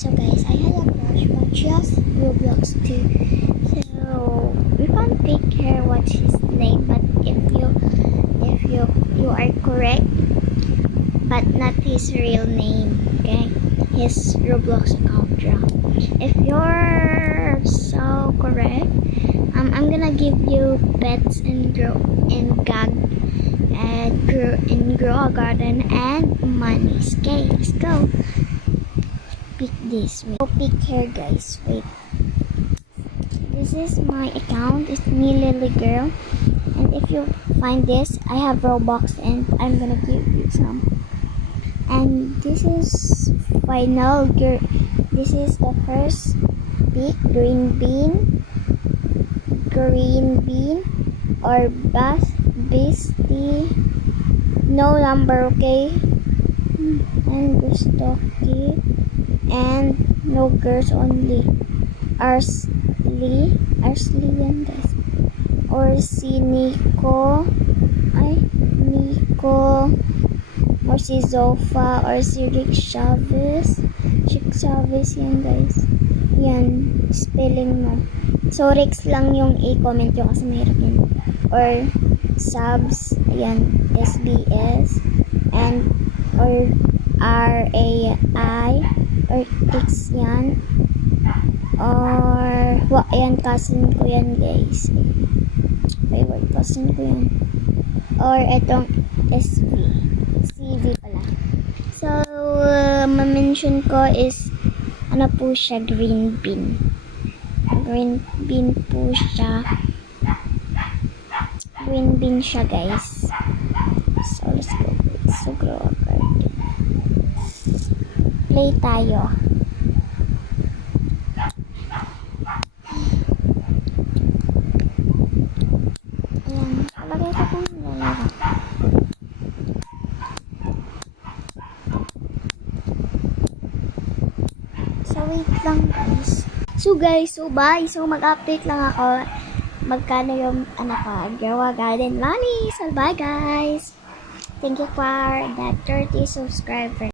So guys, I had a crush, but she has Roblox too. So we can't pick her what's his name, but if you are correct, but not his real name, okay? His Roblox account draw. If you're so correct, I'm gonna give you pets and grow a garden and monies. Okay, let's go. Pick this. Wait. Go pick her, guys. Wait. This is my account. It's me, Lily Girl. And if you find this, I have Robux and I'm gonna give you some. And this is final girl. This is the first pick. Green bean or bestie. No number, okay? And gusto keep. And no girls only. Arsley yan guys. Or si Nico. Nico. Or si Zofa. Or si Rick Chavez. Yan guys. Yan. Spelling mo. So Rex lang yung i-comment nyo kasi mahirap yun. Or subs. Yan. SBS. And or RAI. Or X yan. Or yan, cousin ko yan guys. Favorite cousin ko yan. Or etong CV pala. So ma-mention ko is ano po siya, green bean po siya. Green bean siya guys. So let's go. So grow a garden. Play tayo. Ayan. Lagay ko kung nilalaro. So wait lang guys. So guys, bye. So mag-update lang ako. Magkano yung grow a garden money. So bye guys. Thank you for that 30 subscribers.